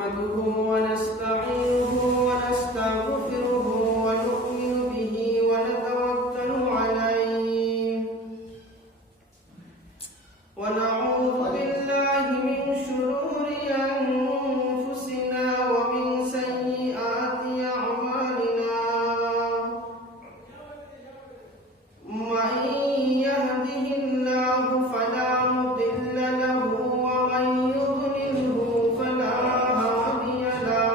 نحمده ونستعينه ونستغفره ونؤمن به ونتوكل عليه ونعوذ بالله من شرور أنفسنا ومن سيئات أعمالنا من يهده الله فلا مضل له ومن يضلله فلا هادي له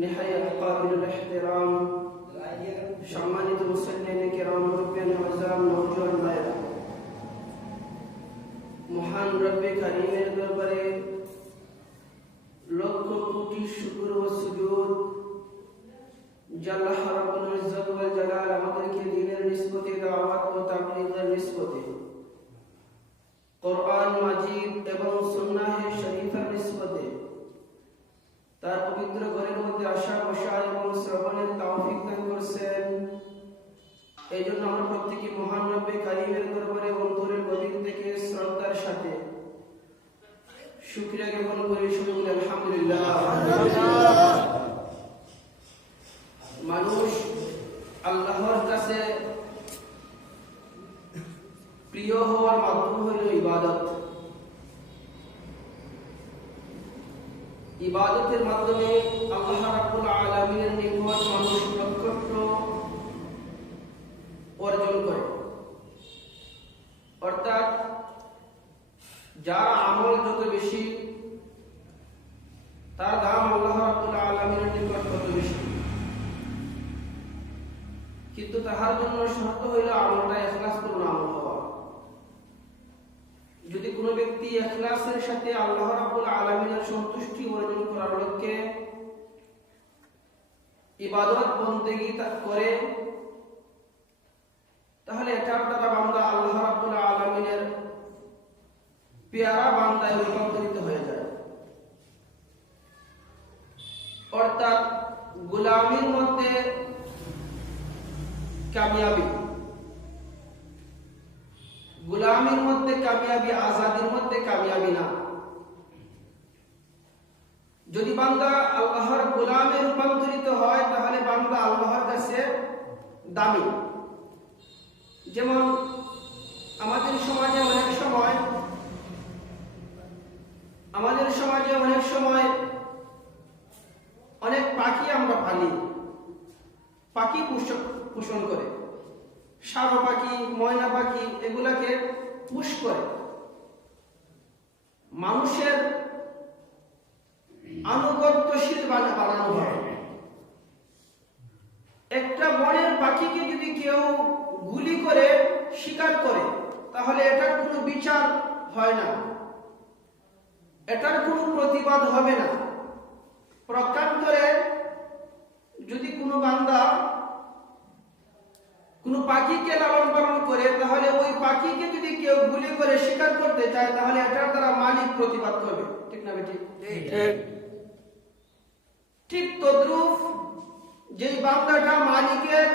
নিহায়াত কাবিলুল ইহতিরাম, সম্মানিত মুসল্লিন কিরাম, মুরব্বিয়ান আযম, নওজোয়ান ভাইরা, মহান রব্বে কারীমের দরবারে লক্ষ কোটি শুকর ও সুজুদ যে আল্লাহ রাব্বুল ইজ্জত ওয়াল জালাল আমাদেরকে দ্বীনের নিসবতে দাওয়াত ও তাবলীগের নিসবতে কোরআন মাজিদ এবং সুন্নাহ শরীফের নিসবতে তার পবিত্র ঘরের মধ্যে আসা বসা এবং শ্রবণের তৌফিক দান করেছেন। এই জন্য আমরা প্রত্যেকে মহান রব্বে কারীমের দরবারে অন্তরের গভীর থেকে শ্রদ্ধার সাথে শুকরিয়া জ্ঞাপন করি, সবাই বলি আলহামদুলিল্লাহ। মানুষ আল্লাহর কাছে প্রিয় হওয়ার মাধ্যম হল ইবাদত। ইবাদতের মাধ্যমে আল্লাহ রাব্বুল আলামিনের নিকট মানুষ নৈকট্য অর্জন করে, অর্থাৎ যার আমল যত বেশি তার দাম আল্লাহ রাব্বুল আলামিনের নিকট তত বেশি। কিন্তু তাহার জন্য শর্ত হইল আমলটা ইখলাসপূর্ণ আমল হওয়া। যদি কোনো ব্যক্তি ইখলাসের সাথে আল্লাহ রাব্বুল আলামিনের সন্তুষ্টি অর্জন করার লক্ষ্যে ইবাদত বন্দেগী করে, তাহলে এটার দ্বারা বান্দা আল্লাহ রাব্বুল আলামিনের পেয়ারা বান্দায় রূপান্তরিত হয়ে যায়, অর্থাৎ গোলামির মধ্যে কামিয়াবি, গোলামির মধ্যে কামিয়াবি, আজাদির মধ্যে কামিয়াবি না। যদি বান্দা আল্লাহর গোলামে রূপান্তরিত হয় তাহলে বান্দা আল্লাহর কাছে দামি। যেমন আমাদের সমাজে অনেক সময় অনেক পাখি আমরা পালি, পাখি পোষণ করে, সারো পাখি, ময়না পাখি, এগুলাকে পুষ করে। মানুষের আনুগত্যশীল বানানো হয়। একটা বনের পাখিকে যদি কেউ গুলি করে শিকার করে তাহলে এটার কোনো বিচার হয় না, এটার কোনো প্রতিবাদ হবে না। প্রকারান্তরে যদি কোনো বান্দা কোনো পাখিকে লালন পালন করে তাহলে ওই পাখিকে যদি কেউ গুলি করে শিকার করতে চায় তাহলে এটার দ্বারা মালিক প্রতিবাদ করবে, ঠিক না বেটি? ঠিক তদ্রূপ যে বান্দাটা মালিকের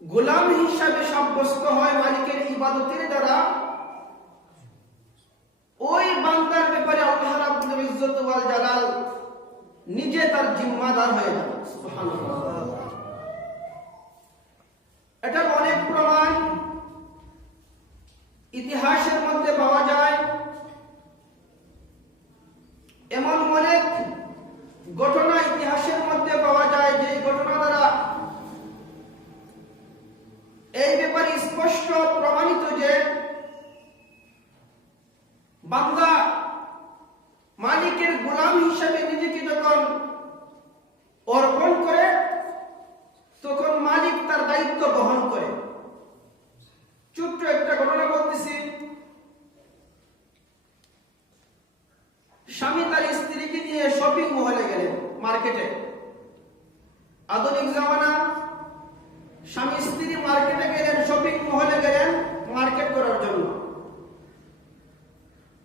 গোলাম হিসাবে সাব্যস্ত হয় মালিকের ইবাদতের দ্বারা, ওই বান্দার ব্যাপারে আল্লাহ রাব্বুল ইজ্জত ওয়াল জালাল নিজে তার জিম্মাদার হয়ে যান। সুবহানাল্লাহ। এটার অনেক প্রমাণ ইতিহাসের মধ্যে পাওয়া যায়। এমন অনেক ঘটনা ইতিহাসের মধ্যে পাওয়া যায় যে ঘটনা দ্বারা এই ব্যাপারে স্পষ্ট প্রমাণিত যে বান্দা মালিকের গোলাম হিসাবে নিজেকে যখন অর্পণ করে তখন মালিক তার দায়িত্ব বহন করে। ছোট্ট একটা ঘটনা বলতেছি। স্বামী তার স্ত্রীকে নিয়ে শপিং মহলে গেলেন, মার্কেটে। আধুনিক জামানা, স্বামী স্ত্রী মার্কেটে গেলেন, শপিং মহলে গেলেন মার্কেট করার জন্য।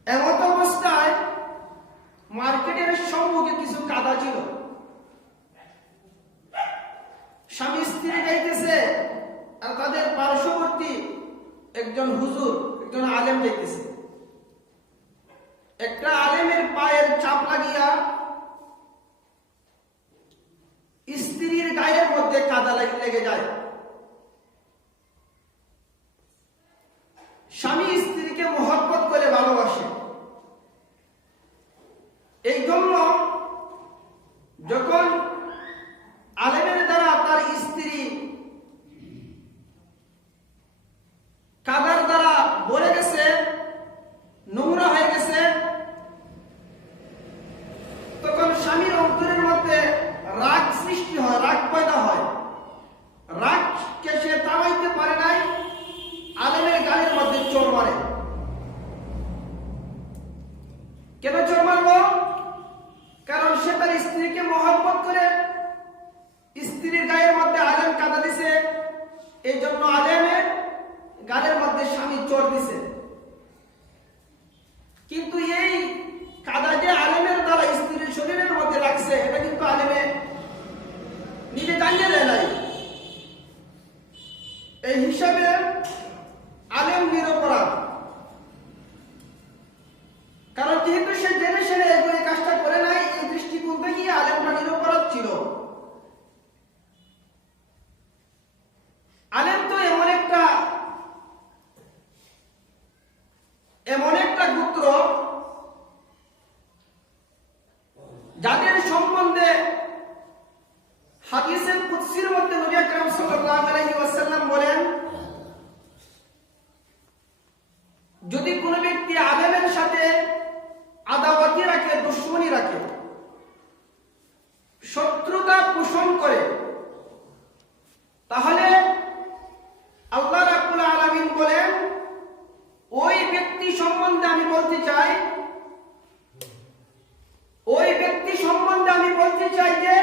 এমত অবস্থায় মার্কেটের সম্মুখে কিছু কাদা ছিল। স্বামী স্ত্রী যাইতেছে আর তাদের পার্শ্ববর্তী একজন হুজুর, একজন আলেম যাইতেছে। একটা আলেমের পায়ের চাপ লাগিয়া স্ত্রীর গায়ের মধ্যে কাদা লেগে যায়। স্বামী স্ত্রীকে মহব্বত করে ভালোবাসে, এই জন্য যখন আলেমের দ্বারা তার স্ত্রী কাদার দ্বারা ভরে গেছে, নোংরা হয়ে গেছে, তখন স্বামীর অন্তরের এই জন্য আলেমের গালের মধ্যে স্বামী চোর দিছে। কিন্তু এই কাদা যে আলেমের দ্বারা স্ত্রীর শরীরের মধ্যে রাখছে, এটা কিন্তু আলেমে নিজে জানিয়ে দেয় নাই। এই হিসাবে আলেম নিরপরাধ, কারণ যেহেতু সে জেনে শুনে এগুলি কাজটা করে নাই, এই দৃষ্টিকোণ থেকে আলেমটা নিরপরাধ ছিল। আলেম তো এমন একটা গোত্র যাদের সম্বন্ধে হাদিসে কুদসির মধ্যে নবী আকরাম সাল্লাল্লাহু আলাইহি ওয়াসাল্লাম বলেন, যদি কোনো ব্যক্তি আলেমের সাথে আদাওয়াতি রাখে, দুশমনি রাখে, শত্রুতা পোষণ করে, তাহলে আল্লাহ রাব্বুল আলামিন বলেন, ওই ব্যক্তি সম্বন্ধে আমি বলতে চাই যে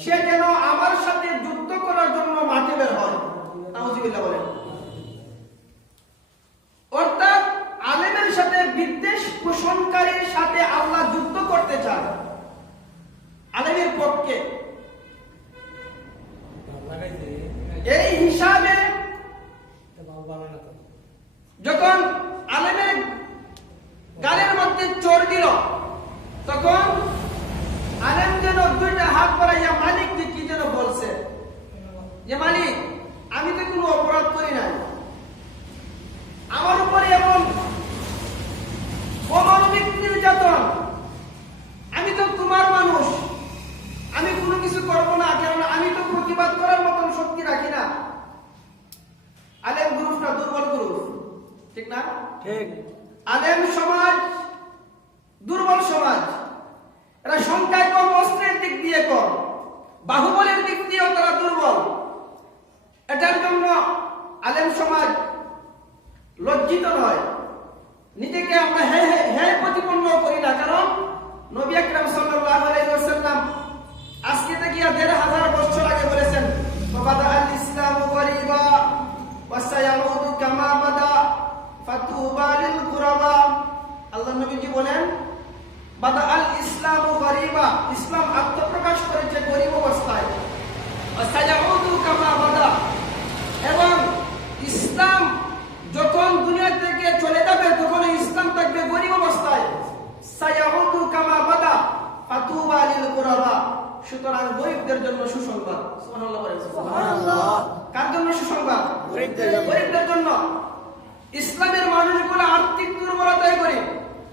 সে যেন আমার সাথে যুদ্ধ করার জন্য মাঠে বের হয়। নাউযুবিল্লাহ বলেন। অর্থাৎ আলেমের সাথে বিদ্বেষ পোষণকারীর সাথে আল্লাহ যুদ্ধ করতে চান আলেমের পক্ষে। এই হিসাবে যখন আলেমের গালের মধ্যে চোর দিল, তখন আলেম যেন দুইটা হাত বাড়াইয়া মালিককে কি যেন বলছে যে, মালিক, আমি তো কোনো অপরাধ করি নাই, আমার উপরে এমন অমানবিক নির্যাতন, আমি তো তোমার মানুষ, আমি কোনো কিছু করবো না, কেননা আমি তো প্রতিবাদ করার মতন শক্তি রাখি না। আলেম গ্রুপ না দুর্বল গ্রুপ, ঠিক না? ঠিক। আলেম সমাজ দুর্বল সমাজ, এরা সংখ্যায় কম, অস্ত্রের দিক দিয়ে কম, বাহুবলের দিক দিয়েও তারা দুর্বল। এটার জন্য আলেম সমাজ লজ্জিত নয়, নিজেকে আমরা হ্যাঁ প্রতিপন্ন করি না, কারণ নবী আকরাম সাল্লাল্লাহু আলাইহি ওয়াসাল্লাম আজকে থেকে ১৫০০ বছর আগে বলেছেন, বাদাআল ইসলামু গরিবা ওয়া সায়াউদু কামা বাদা ফাতুবা লিল গুরাবা। আল্লাহর নবীজি বলেন, বাদাআল ইসলামু গরিবা, ইসলাম আত্মপ্রকাশ করেছে গরীব অবস্থায়, ওয়া সায়াউদু কামা বাদা, এবং ইসলাম যখন দুনিয়া থেকে চলে যাবে তখন ইসলাম থাকবে গরীব অবস্থায়। সায়াউদু কামা বাদা ফাতুবা লিল গুরাবা। সুতরাং গরিবদের জন্য সুসংবাদ। সুবহানাল্লাহ বলেন। সুবহানাল্লাহ। কার জন্য সুসংবাদ? গরিবদের জন্য। ইসলামের মানুষগুলো আর্থিক দুর্বলতায় গরিব,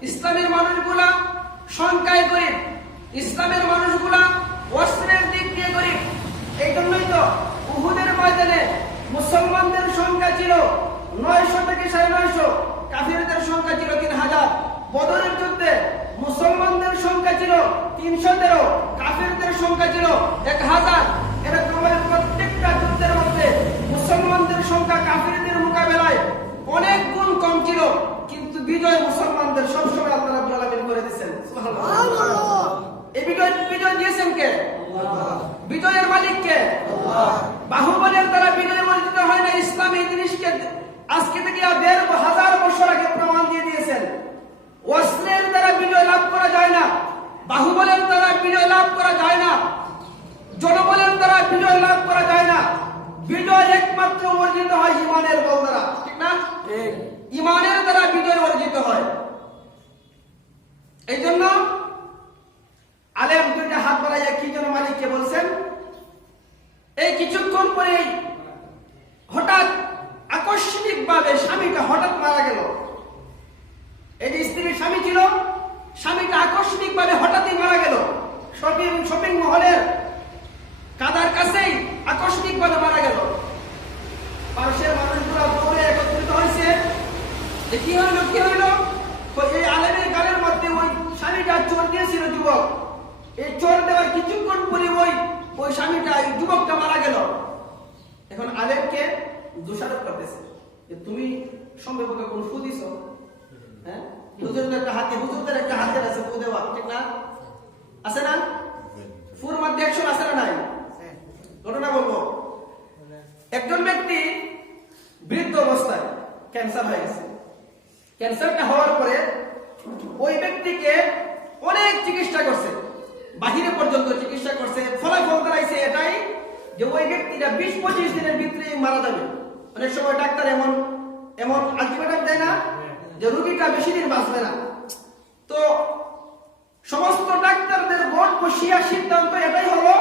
ইসলামের মানুষগুলা সংখ্যায় গরিব, ইসলামের মানুষগুলা অস্ত্রের দিক দিয়ে গরিব। এই জন্যই তো উহুদের ময়দানে মুসলমানদের সংখ্যা ছিল 900 থেকে 950, কাফিরদের সংখ্যা ছিল 3000। বদরের যুদ্ধে মুসলমানদের সংখ্যা ছিল 313, কাফিরদের সংখ্যা ছিল 1000। এরকম প্রত্যেকটা যুদ্ধের মধ্যে মুসলমানদের সংখ্যা কাফিরদের মোকাবেলায় অনেক গুণ কম ছিল, কিন্তু বিজয় মুসলমানদের সবসময় আল্লাহ রাব্বুল আলামিন করে দিয়েছেন। সুবহানাল্লাহ। এই বিজয় দিয়েছেন কে? আল্লাহ। বিজয়ের মালিক কে? আল্লাহ। বাহুবলের দ্বারা বিজয় অর্জিত হয় না, ইসলাম এই জিনিসকে আজকে থেকে ১৫০০ বছর আগে প্রমাণ দিয়ে দিয়েছেন। অস্ত্রের দ্বারা বিজয় লাভ করা যায় না, বাহুবলের দ্বারা বিজয় লাভ করা যায় না, জনবলের দ্বারা বিজয় লাভ করা যায় না। বিজয় একমাত্র অর্জিত হয় ঈমানের বল দ্বারা, ঠিক না? ঠিক। ঈমানের দ্বারা বিজয় অর্জিত হয়। এই জন্য আলেম দুইটা হাত বাড়াইয়া কি যেন মালিককে বলছেন। এই কিছুক্ষণ পরে হঠাৎ আকস্মিক ভাবে স্বামীটা হঠাৎ মারা গেল। এই যে স্ত্রীর স্বামী ছিল, স্বামীটা আকস্মিক ভাবে হঠাৎই মারা গেল। শপিং মহলের কাদার কাছেই আকস্মিক ভাবে মারা গেল। পাশের মানুষগুলো দৌড়ে একত্রিত হয়েছে, যে কি হইল। এই আলেমের গালের মধ্যে ওই স্বামীটা চোর দিয়েছিল যুবক। এই চোর দেওয়ার কিছুক্ষণ পরে ওই স্বামীটা, যুবকটা মারা গেল। এখন আলেমকে দোষারোপ করতেছে যে তুমি সম্ভবত কোন ফু দিছ। হ্যাঁ, হুজুরদের একটা হাতের আছে ফু দেওয়া, ঠিক না? আছে না? ফুর মধ্যে অ্যাকশন আছে না নাই? ঘটনা বলবো। ক্যান্সার হয়ে গেছে। ক্যান্সারটা হওয়ার পরে ওই ব্যক্তিকে অনেক চিকিৎসা করছে, বাহিরে পর্যন্ত চিকিৎসা করছে, ফলাফল দাঁড়াইছে এটাই যে ওই ব্যক্তিটা 20-25 দিনের ভিতরে মারা যাবে। অনেক সময় ডাক্তার এমন এমন আলটিমেটাম দেয় না যে রোগীটা বেশি দিন বাঁচবে না। তো সমস্ত ডাক্তারদের বোর্ড বসিয়া সিদ্ধান্ত এটাই হলো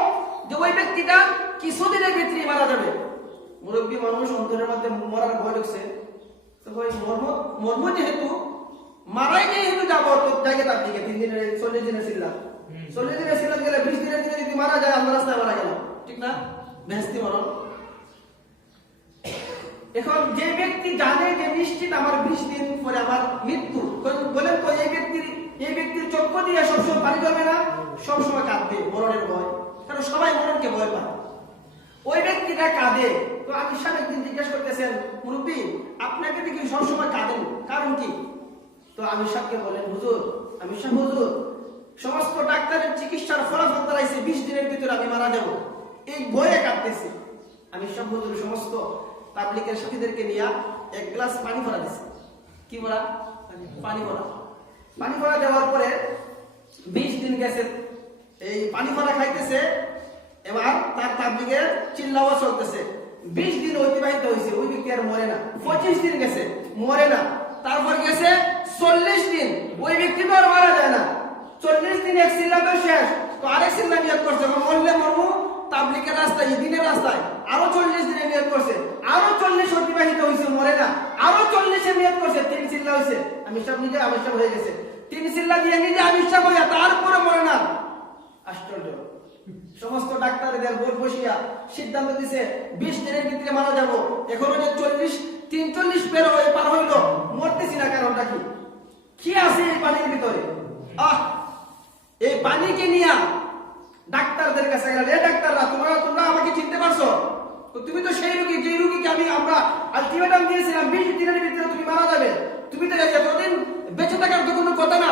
যে ওই ব্যক্তিটা কিছুদিনের ভিতরে মারা যাবে। মুরব্বী মানুষ অন্তরের মধ্যে মরার ভয় ঢুকছে, তো ওই মর্ম যেহেতু মারাই যেহেতু যাবো তো জায়গা তার দিকে 3 দিনের 40 দিনের ছিলাম, 40 দিনের ছিলাম গেলে 20 দিনের দিনে যদি মারা যায় আল্লাহ রাস্তায় মারা গেল, ঠিক না? বেহেশতি মরণ। এখন যে ব্যক্তি জানে যে নিশ্চিত আমার 20 দিন পরে আমার মৃত্যু, বলেন তো এই ব্যক্তির চক্ষু দিয়ে সবসময় পানি জমে না? সবসময় কাঁদবে মরণের ভয়, কারণ সবাই মরণকে ভয় পায়। ওই ব্যক্তিটা কাঁদে। তো আমি সাহেব একদিন জিজ্ঞাসা করতেছেন, মুরব্বী আপনাকে দেখি সবসময় কাঁদেন, কারণ কি? তো আমি সাহেবকে বলেন, হুজুর সমস্ত ডাক্তারের চিকিৎসার ফলাফল দাঁড়াইছে 20 দিনের ভিতরে আমি মারা যাব, এই ভয়ে কাঁদতেছি। আমি সব হুজুর সমস্ত পাবলিকের সাথীদেরকে নিয়ে এক গ্লাস পানি ভরা দিছি। কি ভরা? পানি ভরা দেওয়ার পরে 20 দিন গেছে, এই পানি ভরা খাইতেছে, এবার তার তাবলিগের চিল্লাওয়া চলতেছে। 20 দিন অতিবাহিত হয়েছে, ওই ব্যক্তি আর মরে না। 25 দিন গেছে, মরে না। তারপর গেছে 40 দিন, ওই ব্যক্তি তো আর মারা যায় না। 40 দিন এক চিল্লা তো শেষ, তো আরেক চিল্লা নিয়োগ করছে, মরলে মরমু তাবলিগের রাস্তায়, দিনের রাস্তায়। আরো 40 দিনে নিয়োগ করছে, আরো 40 অতিবাহিত হয়েছে, মরে না। আরো 40 নিয়োগ করছে, 3 চিল্লা হয়েছে। আমি সব নিজে আবিষ্কার হয়ে গেছে, 3 চিল্লা দিয়ে নিজে আবিষ্কার হইয়া তারপরে মরে না। আশ্চর্য। সমস্ত ডাক্তারদের বোর্ড বসিয়া সিদ্ধান্ত দিছে 20 দিনের ভিতরে মারা যাব। এখন যে 43 পার হইল, মরতেছি না, কারণটা কি আছে এই পানির ভিতরে? এই পানিকে নিয়ে ডাক্তারদের কাছে গেলেন, এ ডাক্তাররা তোমরা আমাকে চিনতে পারছো? তুমি তো সেই রোগী, যে রোগীকে আমরা আলটিমেটাম দিয়েছিলাম 20 দিনের ভিতরে তুমি মারা যাবে। তুমি তো এতদিন বেঁচে থাকার তো কোনো কথা না,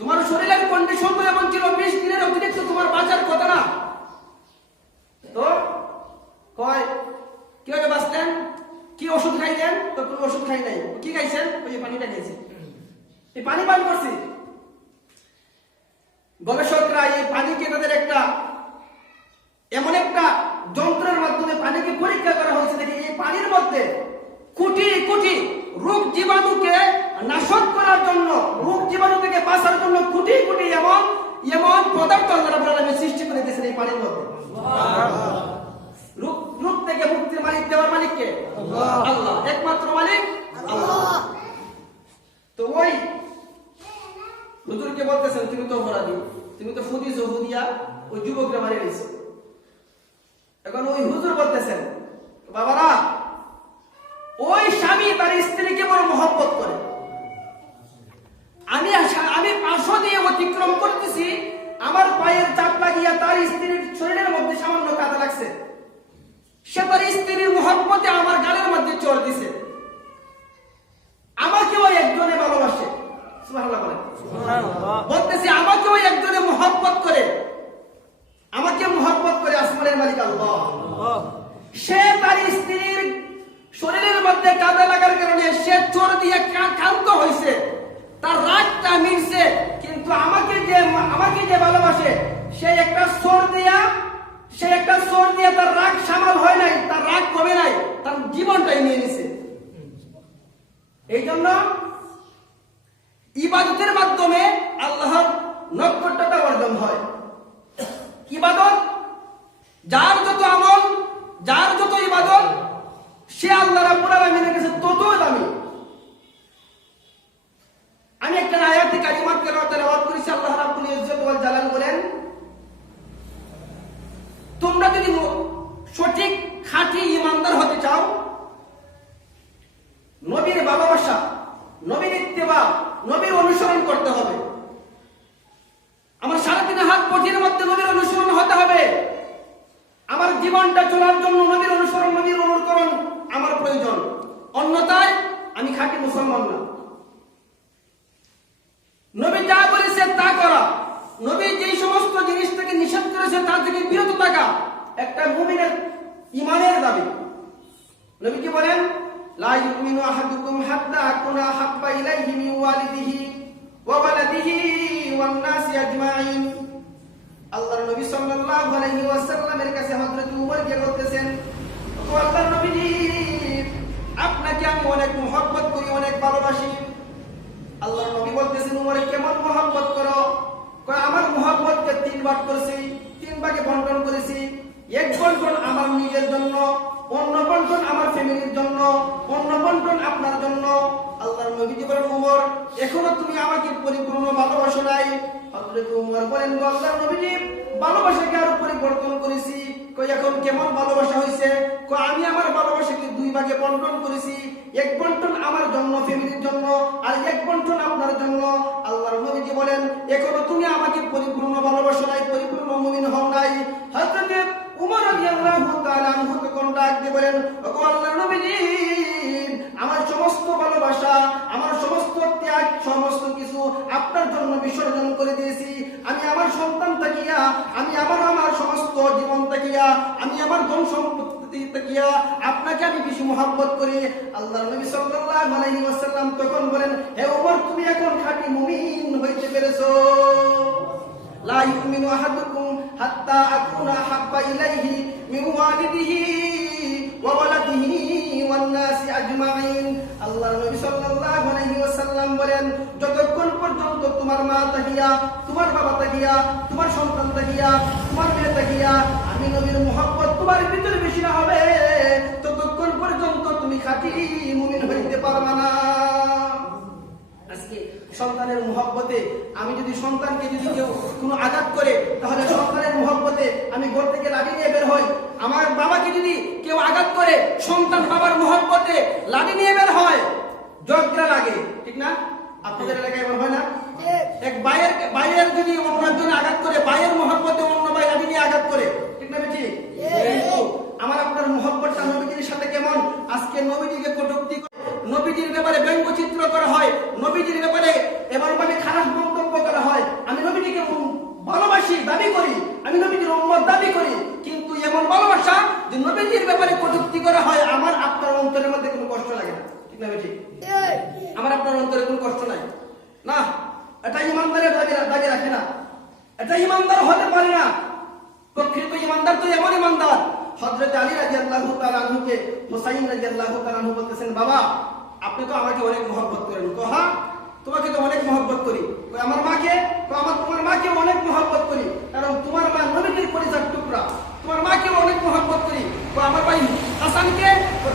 তোমার শরীরের কন্ডিশন তো এমন ছিল, 20 দিনের অতিরিক্ত তোমার বাঁচার কথা না। তো কয় কিভাবে বাঁচলেন, কি ওষুধ খাইলেন? তো কোনো ওষুধ খাই নাই। কি খাইছেন? ওই পানিটা খাইছে, এই পানি পান করছি। গবেষকরা এই পানিকে তাদের এমন একটা যন্ত্রের মাধ্যমে পানিকে পরীক্ষা করা হয়েছে, দেখি এই পানির মধ্যে কোটি কোটি রোগ জীবাণুকে নাশক করার জন্য, রোগ জীবাণু থেকে বাঁচার জন্য কোটি কোটি এমন পদার্থ আল্লাহ রাব্বুল আলামিন সৃষ্টি করে দিয়েছেন এই পানির মধ্যে। রোগ থেকে মুক্তির মালিক, দেওয়ার মালিক কে? আল্লাহ, একমাত্র মালিক আল্লাহ। তো ওই হুজুরকে বলতেছেন, তুমি তো অপরাধী, তুমি তো ফুদিয়া ওই যুবকরা মারিয়ে দিয়েছো। এখন ওই হুজুর বলতেছেন, বাবারা, ওই স্বামী তার স্ত্রীকে বড় মহব্বত করে, আমি 500 দিয়ে অতিক্রম করতেছি, আমার পায়ের চাপ লাগিয়া তার স্ত্রীর শরীরের মধ্যে সামান্য কাদা লাগছে, সে তার স্ত্রীর মহব্বতে আমার গালের মধ্যে চড় দিছে। আমাকেও একজনে ভালোবাসে, সুবহানাল্লাহ বলেন। বলতেছি আমাকেও একজনে মহব্বত করে, আমাকে মহব্বত করে আসমানের মালিক আল্লাহ। সে তার স্ত্রীর শরীরের মধ্যে কাদা লাগার কারণে সে চোর দিয়ে ক্লান্ত হয়েছে, তার রাগটা মিটছে, কিন্তু আমাকে যে ভালোবাসে সে একটা চোর দিয়া তার রাগ সামাল হয় নাই, তার রাগ কমে নাই, তার জীবনটাই নিয়ে নিছে। এই জন্য ইবাদতের মাধ্যমে আল্লাহর নৈকট্যতা অর্জন হয়। ইবাদত, যার যত আমল, যার যত ইবাদত, সে আল্লাহ রাব্বুল আলামিনের কাছে তত দামি। আমি একটা আয়াতে কারিমা তেলাওয়াত করেছি। আল্লাহ রাব্বুল ইজ্জত ওয়াল জালাল বলেন, তোমরা যদি সঠিক খাঁটি ঈমানদার হতে চাও, নবীর ভালোবাসা, নবীর ইত্তেবা, নবীর অনুসরণ করতে হবে। আমার 3.5 হাত পথের মধ্যে নবীর অনুসরণ হতে হবে। আমার জীবনটা চলার জন্য নবীর অনুসরণ, নবীর অনুকরণ আমার প্রয়োজন, অন্যথায় আমি খাঁটি মুসলমান না। নবী যা বলেছে তা করা, নবী যেই সমস্ত জিনিস থেকে নিষেধ করেছে তা থেকে বিরত থাকা একটা মুমিনের ঈমানের দাবি। নবী কি বলেন? লা ইউমিনু আহাদুকুম হাত্তা আকুনা হাব্বা ইলাইহি মিন ওয়ালিদিহি ওয়া ওয়ালাদিহি ওয়ান নাসি আজমাইন। আল্লাহর নবী সাল্লাল্লাহু আলাইহি ওয়াসাল্লামের কাছে হযরত উমর কে বলতেছেন, ও আল্লাহর নবীজি, আপনাকে আমি অনেক মহব্বত করি, অনেক ভালোবাসি। আল্লাহর নবী বলতেছেন, উমর কেমন মহব্বত করো? কয় আমার মহব্বতকে 3 ভাগ করেছি, 3 ভাগে বন্টন করেছি। এক বন্টন আমার নিজের জন্য, অন্য বন্টন আমার ফ্যামিলির জন্য, অন্য বন্টন আপনার জন্য। আল্লাহর নবীজি বলেন, উমর এখনো তুমি আমাকে পরিপূর্ণ ভালোবাসো নাই। হযরত উমর বলেন, আল্লাহর নবীজি ভালোবাসাকে আরো পরিবর্তন করেছি। কই এখন কেমন ভালোবাসা হইছে? কই আমি আমার ভালোবাসাকে 2 ভাগে বন্টন করেছি। এক বন্টন আমার জন্য, ফ্যামিলির জন্য, আর এক বন্টন আপনার জন্য। আল্লাহর নবীজি বলেন, এখনো তুমি আমাকে পরিপূর্ণ ভালোবাসো নাই, পরিপূর্ণ মুমিন হও নাই। হযরত উমর রাদিয়াল্লাহু তাআলা আনহু তখন ডাক দিয়ে বলেন, ওগো আল্লাহর নবীজি, আমার সমস্ত ভালোবাসা, আমার সমস্ত ত্যাগ, সমস্ত কিছু আপনার জন্য বিসর্জন করে দিয়েছি। আমি আমার সন্তান থাকিয়া, আমি আমার সমস্ত জীবন থাকিয়া, আমি আমার ধন সম্পত্তি থাকিয়া আপনাকে আমি বেশি মহব্বত করি। আল্লাহর নবী সাল্লাল্লাহু আলাইহি ওয়াসাল্লাম তখন বলেন, হে ওমর তুমি এখন খাঁটি মুমিন হইতে পেরেছো। লা ইউমিনু আহাদুকুম হাত্তা আকুনা হাব্বা ইলাইহি মিন ওয়ালিদিহি ওয়া ওয়ালাদিহি ওয়ান নাসি আজমাইন। আল্লাহর নবী সাল্লাল্লাহু আলাইহি ওয়াসাল্লাম বলেন, যতক্ষণ পর্যন্ত তোমার মা থাকিয়া, তোমার বাবা থাকিয়া, তোমার সন্তান থাকিয়া, তোমার মেয়ে থাকিয়া আমি নবীর মুহাব্বত তোমার ভিতরে বেশি না হবে, ততক্ষণ পর্যন্ত তুমি খাঁটি মুমিন হইতে পারবে না। আজকে সন্তানের মুহাব্বতে আমি যদি সন্তানকে যদি কেউ কোনো আঘাত করে, তাহলে সন্তানের মুহাব্বতে আমি ঘর থেকে লাঠি নিয়ে বের হই। আমার বাবাকে যদি কেউ আঘাত করে, সন্তান বাবার মুহাব্বতে লাঠি নিয়ে বের হয়, ঝগড়া লাগে, ঠিক না? আপনাদের এলাকায় এমন হয় না? এক ভাইয়ের যদি অন্য একজন আঘাত করে, ভাইয়ের মুহাব্বতে অন্য ভাই লাঠি নিয়ে আঘাত করে, ঠিক না বেটি? আমার আপনার মুহাব্বতটা নবীজির সাথে কেমন? আজকে নবীজিকে কটূক্তি, নবীজির ব্যাপারে ব্যঙ্গচিত্র করা হয়, নবীজির ব্যাপারে এমনভাবে খারাপ মন্তব্য করা হয়। আমি নবীজিকে ভালোবাসি দাবি করি, আমি নবীজির উম্মত দাবি করি, কিন্তু এমন ভালোবাসা যে নবীজির ব্যাপারে কটূক্তি করা হয়, আমার আপনার অন্তরের মধ্যে কোনো কষ্ট লাগে না, ঠিক না বেটি? আমার আপনার অন্তরে কোনো কষ্ট নাই না। এটা ইমানদারের দাবি রাখে না, এটা ইমানদার হতে পারে না। প্রকৃত ইমানদার তো এমন ইমানদার। হযরত আলী রাদিয়াল্লাহু তাআলা আনহুকে হুসাইন রাদিয়াল্লাহু তাআলা আনহু বলতেছেন, বাবা আপনি তো আমাকে অনেক মহব্বত করেন। তো হ্যাঁ, তোমাকে তো অনেক মহব্বত করি। আমার মাকে, তোমার মাকে অনেক মহব্বত করি, কারণ তোমার মা নবীজির পরিচয় টুকরা। তোমার মাকে অনেক মহব্বত করি। আমার ভাই হাসানকে,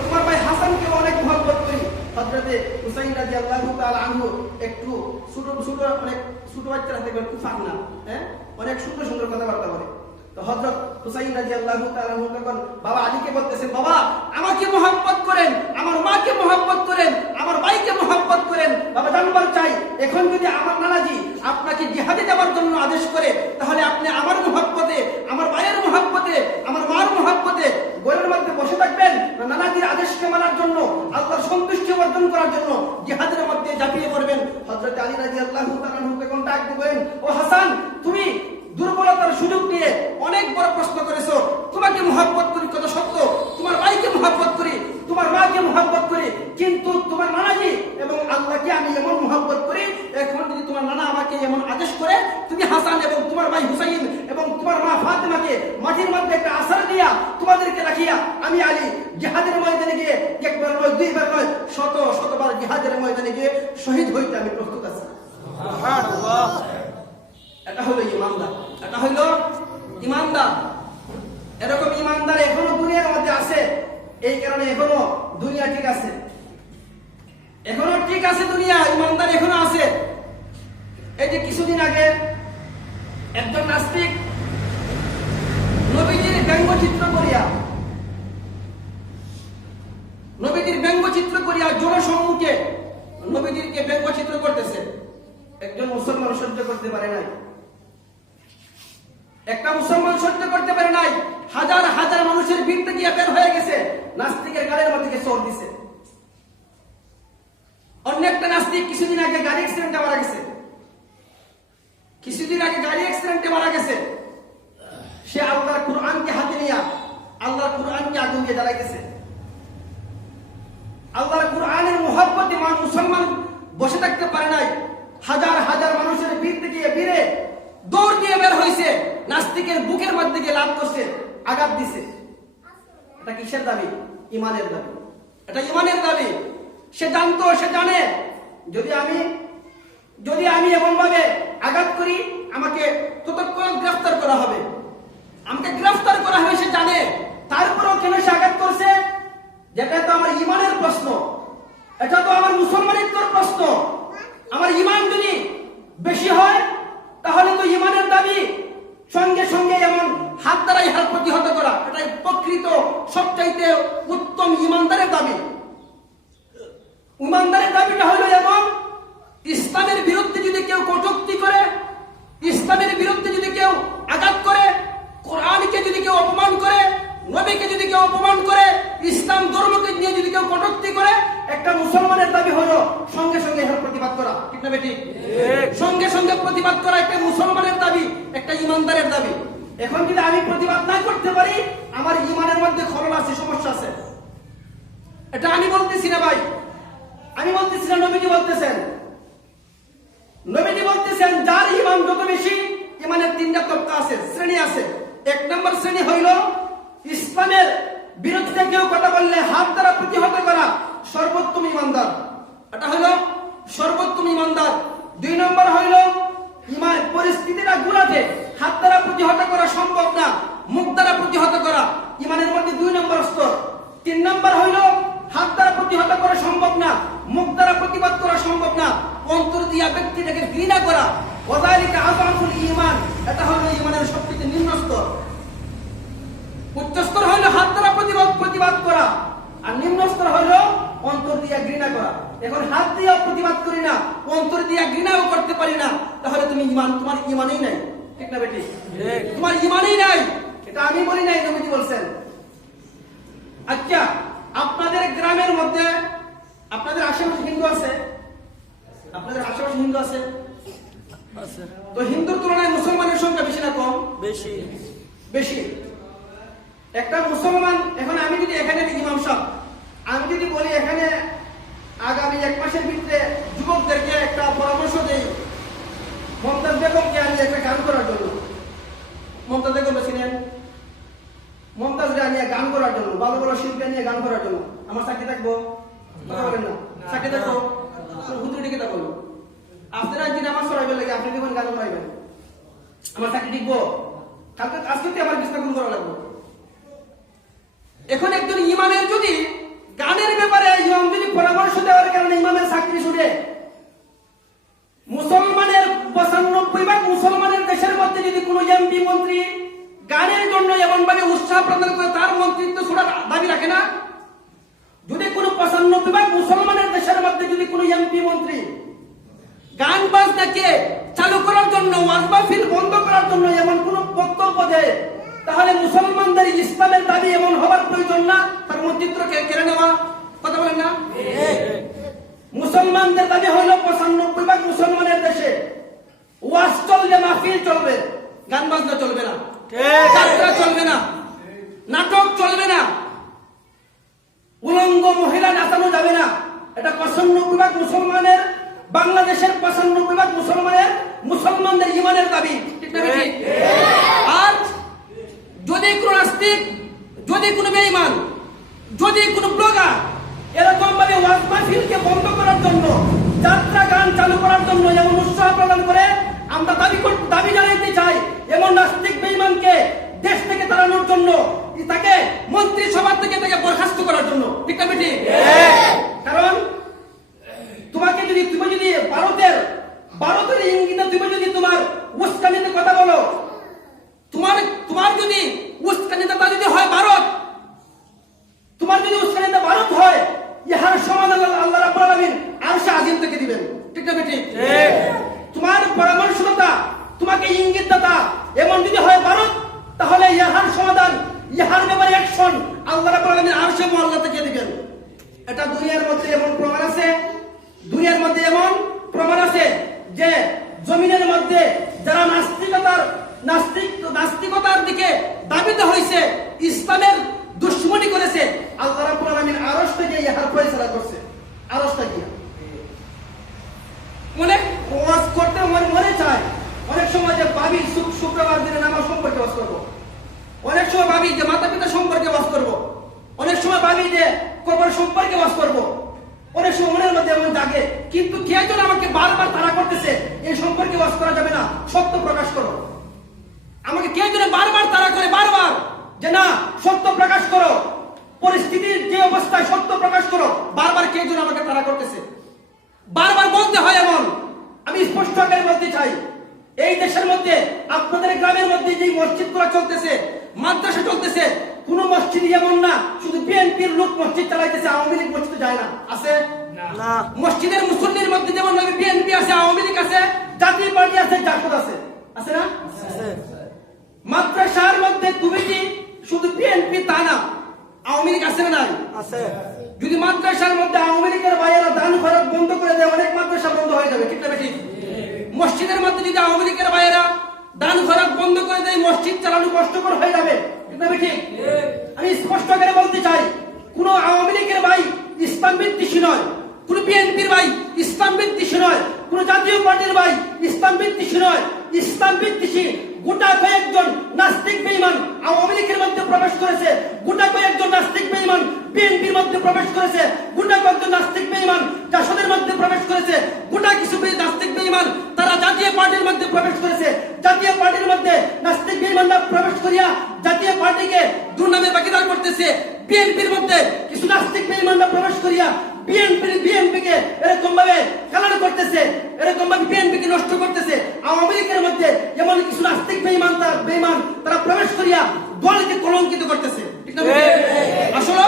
তোমার ভাই হাসানকে অনেক মহব্বত করি। হযরতে হুসাইন রাদিয়াল্লাহু তাআলা আনহু একটু ছোট অনেক ছোট বাচ্চারা থেকে একটু ফাঁকনা, হ্যাঁ, অনেক সুন্দর সুন্দর কথাবার্তা বলে। তো হযরত হুসাইন রাদিয়াল্লাহু তাআলা আনহু তখন বাবা আলীকে বলতেছেন, বাবা আমাকে মহব্বত করেন, আমার মাকে মহব্বত করেন, আমার ভাইকে মহব্বত করেন। বাবা জানবার চাই, এখন যদি আমার নানাজি আপনাকে জিহাদে যাওয়ার জন্য আদেশ করে, তাহলে আপনি আমার মহব্বতে, আমার ভাইয়ের মহব্বতে, আমার মার মহব্বতে ঘরের মধ্যে বসে থাকবেন, না নানাজির আদেশকে মানার জন্য, আল্লাহর সন্তুষ্টি অর্জন করার জন্য জিহাদের মধ্যে ঝাঁপিয়ে পড়বেন? হযরত আলী রাদিয়াল্লাহু তাআলা আনহু তখন ডাক দিবেন, ও হাসান, তুমি দুর্বলতার সুযোগ নিয়ে অনেক বড় প্রশ্ন করেছো। তোমাকে মহব্বত করি কত সত্য, তোমার ভাইকে মহব্বত করি, তোমার মাকে মহব্বত করি, কিন্তু তোমার নানাজি এবং আল্লাহকে আমি এমন মহব্বত করি, এখন যদি তোমার নানা আমাকে এমন আদেশ করে, তুমি হাসান এবং তোমার ভাই হুসাইন এবং তোমার মা ফাতেমাকে মাটির মধ্যে একটা আসার দিয়া তোমাদেরকে রাখিয়া আমি আলী জিহাদের ময়দানে গিয়ে একবার নয়, দুইবার নয়, শতবার জিহাদের ময়দানে গিয়ে শহীদ হইতে আমি প্রস্তুত আছি। সুবহানাল্লাহ। এটা হলো ইমানদার, এটা হলো ইমানদার। এরকম ইমানদার এখনো দুনিয়ার মধ্যে আছে। এই কারণে এখনো দুনিয়া ঠিক আছে, এখনো ঠিক আছে দুনিয়া, ইমানদার এখনো আছে। এই যে কিছুদিন আগে একজন নাস্তিক নবীজির ব্যঙ্গচিত্র করিয়া জনসম্মুখে নবীজিকে ব্যঙ্গচিত্র করতেছে। একজন মুসলমান সহ্য করতে পারে নাই, একটা মুসলমান সহ্য করতে পারে নাই। হাজার হাজার মানুষের ভিড় থেকে বের হয়ে গেছে, নাস্তিকের গাড়ির মধ্যে চোর দিছে। অন্য একটা নাস্তিক কিছুদিন আগে গাড়ি অ্যাক্সিডেন্টে মারা গেছে, সে আল্লাহর কোরআনকে হাতে নিয়ে আল্লাহর কোরআনকে আগুন দিয়ে জ্বালাইতেছে। আল্লাহ নাস্তিকের বুকের মধ্যে গিয়ে লাভ করছে, আঘাত দিছে। এটা কিসের দাবি? ইমানের দাবি। এটা ইমানের দাবি। সে জানতো, সে জানে যদি আমি এমন ভাবে আঘাত করি আমাকে ততক্ষণ গ্রেফতার করা হবে, আমাকে গ্রেফতার করা হবে, সে জানে। তারপরেও কেন সে আঘাত করছে? যেটা তো আমার ইমানের প্রশ্ন, এটা তো আমার মুসলমানিত্বর প্রশ্ন। আমার ইমান যদি বেশি হয় তাহলে তো ইমানের দাবি সঙ্গে সঙ্গে এমন হাত দ্বারা ইহার প্রতিহত করা, এটাই প্রকৃত সবচাইতে উত্তম ইমানদারের দাবি। ইমানদারের দাবিটা হলো এমন, ইসলামের বিরুদ্ধে যদি কেউ কটূক্তি করে, ইসলামের বিরুদ্ধে যদি কেউ আঘাত করে, কোরআনকে যদি কেউ অপমান করে, নবীকে যদি কেউ অপমান করে, ইসলাম ধর্মকে নিয়ে যদি কেউ কটূক্তি করে, একটা মুসলমানের দাবি হলো সঙ্গে সঙ্গে এর প্রতিবাদ করা। ঠিক না বেটি? সঙ্গে সঙ্গে প্রতিবাদ করা একটা মুসলমানের দাবি, একটা ইমানদারের দাবি। এখন যদি আমি প্রতিবাদ না করতে পারি, আমার ইমানের মধ্যে খলল আছে, সমস্যা আছে। এটা আমি বলতেছি না ভাই, আমি বলতেছি না, নবীজি বলতেছেন। নবীজি বলতেছেন যার ইমান যত বেশি, ইমানের তিনটা তবকা আছে, শ্রেণী আছে। এক নম্বর শ্রেণী হইল ইসলামের বিরুদ্ধে কেউ কথা বললে হাত দ্বারা প্রতিহত করা, সর্বোত্তম ইমানদার। এটা হইল সর্বোত্তম ইমানদার। দুই নম্বর হইল ইমান পরিস্থিতিটা গুলাতে হাত দ্বারা প্রতিহত করা সম্ভব না, মুখ দ্বারা প্রতিহত করা, ইমানের মধ্যে দুই নম্বর স্তর। তিন নম্বর হইল হাত দ্বারা প্রতিহত করা সম্ভব না, মুখ দ্বারা প্রতিবাদ করা সম্ভব না, অন্তর দিয়া ব্যক্তিটাকে ঘৃণা করা, ওয়াযালিকা আযাফুল ঈমান। এটা হলো ঈমানের সবচেয়ে নিম্ন স্তর। উচ্চ স্তর হলো হাত দ্বারা প্রতিবাদ করা, আর নিম্ন স্তর হলো অন্তর দিয়া ঘৃণা করা। এখন হাত দিয়া প্রতিবাদ করি না, অন্তর দিয়া ঘৃণাও করতে পারি না, তাহলে তুমি তোমার ঈমানই নাই। ঠিক না বেটি? তোমার ঈমানই নাই। এটা আমি বলি নাই, নবীজি বলছেন। আচ্ছা, আপনাদের গ্রামের মধ্যে, আপনাদের আশেপাশে হিন্দু আছে? আপনাদের আশেপাশে হিন্দু আছে? তো হিন্দুর তুলনায় মুসলমানের সংখ্যা বেশি না কম? বেশি। বেশি। একটা মুসলমান, এখন আমি যদি এখানে ইমাম সাহেব, আমি যদি বলি এখানে আগামী 1 মাসের ভিতরে যুবকদেরকে একটা পরামর্শ দেই, মমতাজ বেগমকে আমি একটা গান করার জন্য, মমতাজ বেগম ছিলেন, মমতাজরা নিয়ে গান করার জন্য, ভালো ভালো শিল্পী নিয়ে গান করার জন্য, আমার চাকরি থাকবো? কথা বলেন না, চাকরি থাকবো? হুতুরি টিকে থাকবো। আপনারা যদি আমার সরাইবেন লাগে, আপনি যখন গান করাইবেন, আমার চাকরি টিকবো? কালকে আজকে আমার বিস্তার গুণ করা লাগবো। এখন একজন ইমামের যদি গানের ব্যাপারে ইমাম যদি পরামর্শ দেওয়ার কারণে ইমামের চাকরি ছুটে, মুসলমানের 95% মুসলমানের দেশের মধ্যে যদি কোনো এমপি মন্ত্রী গানের জন্য এমন ভাবে উৎসাহ প্রদান করে, তার মন্ত্রিত্ব ছুটার দাবি রাখে না? যদি কোনো 95% মুসলমানের দেশের মধ্যে যদি কোনো এমপি মন্ত্রী গান বাজনাকে চালু করার জন্য, ওয়াজ মাহফিল বন্ধ করার জন্য এমন কোন বক্তব্য দেয়, তাহলে মুসলমানদের ইসলামের দাবি এমন হওয়ার প্রয়োজন না তার মন্ত্রিত্বকে কেড়ে নেওয়া? কথা বলেন না? মুসলমানদের দাবি হইল 95% মুসলমানের দেশে ওয়াজ চলবে, মাহফিল চলবে, গান বাজনা চলবে না, যাত্রা চলবে না, নাটক চলবে না, উলঙ্গ মহিলা নাচানো যাবে না। এটা 95% মুসলমানের, বাংলাদেশের 95% মুসলমানদের ইমানের দাবি। ঠিক না বেঠিক? আর যদি কোন নাস্তিক, যদি কোন বেঈমান, যদি কোন ব্লগার এরকম ভাবে ওয়াজ মাহফিলকে বন্ধ করার জন্য, যাত্রা গান চালু করার জন্য এমন উৎসাহ প্রদান করে, আমরা দাবি জানাইতে চাই এমন নাস্তিক বেঈমানকে দেশ থেকে তাড়ানোর জন্য, তাকে মন্ত্রিসভা থেকে তাকে বরখাস্ত করার জন্য। ঠিক না বেঠিক? কারণ তুমি যদি ভারতের ইঙ্গিতে তুমি যদি তোমার উস্কানিতে কথা বলো, তোমার যদি উস্কানিতে যদি হয় ভারত, তোমার যদি উস্কানিতে ভারত হয়, ইহার সমাধান আল্লাহ রাব্বুল আলামিন আরশে আজিম থেকে দিবেন। ঠিক না বেঠিক? তোমার পরামর্শদাতা, তোমাকে ইঙ্গিতদাতা এমন যদি হয় ভারত, তাহলে ইহার সমাধান, ইহার ব্যাপারে অ্যাকশন আল্লাহ রাব্বুল আলামিন আরশে মুআল্লা থেকে দিবেন। এটা দুনিয়ার মধ্যে এমন প্রমাণ আছে, দুনিয়ার মধ্যে এমন প্রমাণ আছে যে জমিনের মধ্যে যারা নাস্তিকতার দিকে দাবিত হয়েছে, ইসলামের দুশ্মনী করেছে, আল্লাহ রাব্বুল আলামিন আরশ থেকে ইহার ফয়সালা করছে। আরশটা কি? অনেক ওয়াজ করতে মনে চায়, অনেক সময় যে ভাবি শুক্রবার দিনে নামাজ সম্পর্কে ওয়াজ বারবার তারা করে, বারবার যে না সত্য প্রকাশ করো, পরিস্থিতির যে অবস্থায় সত্য প্রকাশ করো, বারবার কে যেন আমাকে তারা করতেছে, বারবার বলতে হয় এমন। আমি স্পষ্ট করে বলতে চাই, এই দেশের মধ্যে আপনাদের গ্রামের মধ্যে যে মসজিদগুলো চলতেছে, মাদ্রাসা চলতেছে, কোন মসজিদ এমন না শুধু বিএনপির লোক মসজিদ চালাইতেছে, আওয়ামী লীগ মসজিদে যায় না, আছে না? মসজিদের মুসল্লির মধ্যে যেমন বিএনপি আছে, আওয়ামী লীগ আছে, জাতীয় পার্টি আছে, জাসদ আছে, আছে না? মাদ্রাসার মধ্যে কমিটি শুধু বিএনপি তা না, আওয়ামী লীগ আছে না? নাই, আছে। যদি মাদ্রাসার মধ্যে আওয়ামী লীগের ভাইয়েরা দান খরচ বন্ধ করে দেয়, অনেক মাদ্রাসা বন্ধ হয়ে যাবে, ঠিক না ঠিক? মসজিদের মধ্যে যদি আওয়ামী লীগের ভাইয়েরা দান খরচ বন্ধ করে দেয়, মসজিদ চালানো কষ্টকর হয়ে যাবে, ঠিক না ঠিক? আমি স্পষ্ট করে বলতে চাই, কোন আওয়ামী লীগের ভাই ইসলাম বিদ্বেষী নয়, কোন বিএনপির ভাই ইসলাম বিদ্বেষী নয়, কোন জাতীয় পার্টির ভাই ইসলাম বিদ্বেষী নয়। ইসলাম বিদ্বেষী গোটা কয়েকজন নাস্তিক বেঈমান আওয়ামী লীগের মধ্যে প্রবেশ করেছে, গোটা কয়েকজন নাস্তিক বেঈমান বিএনপির মধ্যে প্রবেশ করেছে, গোটা কয়েকজন নাস্তিক বেঈমান জাসদের মধ্যে প্রবেশ করেছে, গোটা কিছু নাস্তিক বেঈমান তারা জাতীয় পার্টির মধ্যে প্রবেশ করেছে। জাতীয় পার্টির মধ্যে নাস্তিক বেঈমানরা প্রবেশ করিয়া জাতীয় পার্টিকে দুর্নামে বাকিদার করতেছে। বিএনপির মধ্যে কিছু নাস্তিক বেঈমানরা প্রবেশ করিয়া বিএনপিকে এরকম ভাবে কালার করতেছে, এরকম ভাবে বিএনপিকে নষ্ট করতেছে। আওয়ামী লীগের মধ্যে যেমন কিছু নাস্তিক বেঈমান তারা প্রবেশ করিয়া দলকে কলঙ্কিত করতেছে, ঠিক না? আসলে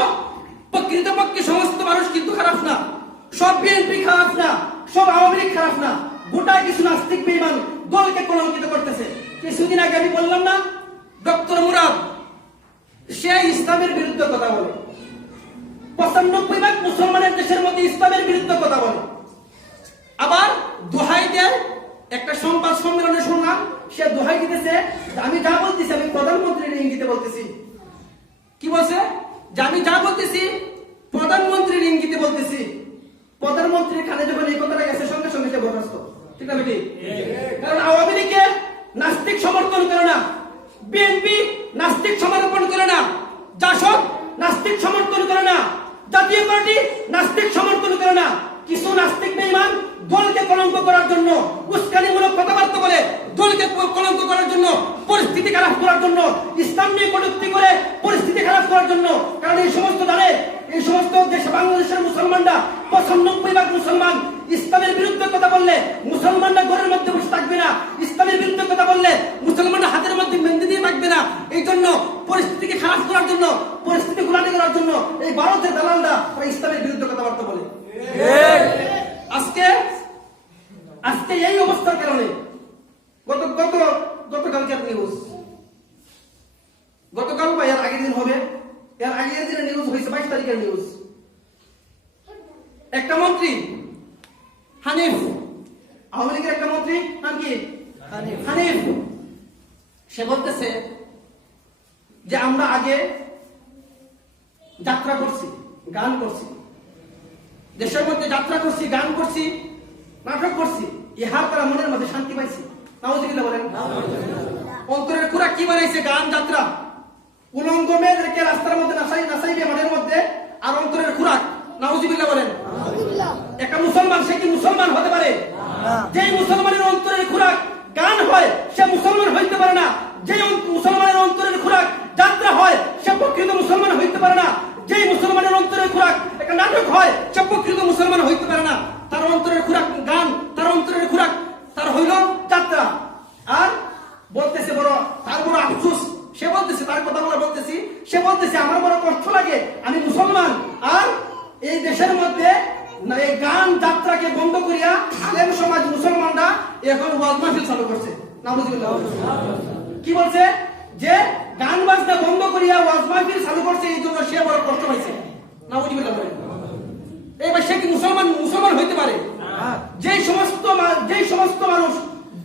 প্রকৃতপক্ষে সমস্ত মানুষ কিন্তু খারাপ না, সব বিএনপি খারাপ না, সব আওয়ামী লীগ খারাপ না, গোটা কিছু নাস্তিক বেঈমান দলকে কলঙ্কিত করতেছে। কিছুদিন আগে আমি বললাম না, ডক্টর মুরাদ সে ইসলামের বিরুদ্ধে কথা বলে, 95% মুসলমানের দেশের মধ্যে ইসলামের বিরুদ্ধে কথা বলে, আবার দোহাই দেয়। একটা সংবাদ সম্মেলনে শুনলাম সে দোহাই দিতেছে, আমি যা বলতেছি আমি প্রধানমন্ত্রীর ইঙ্গিতে বলতেছি। কি বলছে? যে আমি যা বলতেছি প্রধানমন্ত্রীর ইঙ্গিতে বলতেছি। প্রধানমন্ত্রীর কানে যখন এই কথাটা গেছে সঙ্গে সঙ্গে সে বরখাস্ত, ঠিক না বেটি? কারণ আওয়ামী লীগকে নাস্তিক সমর্থন করে না, বিএনপি নাস্তিক সমর্থন করে না, জাসদ নাস্তিক সমর্থন করে না, জাতীয় পার্টি নাস্তিক সমর্থন করে না। কিছু নাস্তিক বেঈমান দলকে কলঙ্ক করার জন্য উস্কানিমূলক কথাবার্তা বলে, দলকে কলঙ্ক করার জন্য, পরিস্থিতি খারাপ করার জন্য, ইসলাম নিয়ে কটূক্তি করে পরিস্থিতি খারাপ করার জন্য। কারণ এই সমস্ত জানে, এই সমস্ত দেশ বাংলাদেশের মুসলমানরা 95% মুসলমান। ইসলামের বিরুদ্ধে কথা বললে মুসলমানরা ঘরের মধ্যে বসে থাকবে না, ইসলামের বিরুদ্ধে কথা বললে মুসলমানরা হাতের মধ্যে মেহেন্দি দিয়ে থাকবে না। এই জন্য পরিস্থিতিকে খারাপ করার জন্য, পরিস্থিতি ঘোলাটে করার জন্য এই ভারতের দালালরা ইসলামের বিরুদ্ধে কথাবার্তা বলে। আজকে এই অবস্থার কারণে গতকালকের নিউজ, গতকাল বা এর আগের দিন হবে, এর আগের দিনের নিউজ হয়েছে 22 তারিখের নিউজ। একটা মন্ত্রী হানিফ, আওয়ামী লীগের একটা মন্ত্রী, নাম কি? হানিফ। সে বলতেছে যে আমরা আগে যাত্রা করছি, গান করছি, দেশের মধ্যে যাত্রা করছি, গান করছি, নাটক করছি, ইহার দ্বারা মনের মধ্যে শান্তি পাইছি। নাউজুবিল্লাহ বলেন। অন্তরের পুরা কি বানাইছে? গান, যাত্রা। উলঙ্গ মেয়েদেরকে রাস্তার মধ্যে নাচাইবে মাঠের মধ্যে, আর অন্তরের খুরাক। নাউজুবিল্লাহ বলেন। একটা মুসলমান, সে কি মুসলমান হতে পারে? যেই মুসলমানের অন্তরের খুরাক গান হয় সে মুসলমান হইতে পারে না। যে মুসলমানের অন্তরের খুরাক যাত্রা হয় সে প্রকৃত মুসলমান হইতে পারে না। যেই মুসলমানের অন্তরের খুরাক একটা নাটক হয় সে প্রকৃত মুসলমান হইতে পারে না। তার অন্তরের খুরাক গান, তার অন্তরের খুরাক তার হইল যাত্রা। আর বলতেছে বড়, তার বড় আফসোস, সে বলতেছে, তার কথাগুলো বলতেছি, সে বলতেছে আমার বড় কষ্ট লাগে, আমি মুসলমান, আর এই দেশের মধ্যে এই গান যাত্রাকে বন্ধ করিয়া আলেম সমাজ মুসলমানরা এখন ওয়াজ মাহফিল চালু করছে। নাউজুবিল্লাহ। কি বলছে? যে গান বাজনা বন্ধ করিয়া ওয়াজ মাহফিল চালু করছে, এই জন্য সে বড় কষ্ট পাইছে। নাউজুবিল্লাহ। এবার সে কি মুসলমান হইতে পারে? যেই সমস্ত মানুষ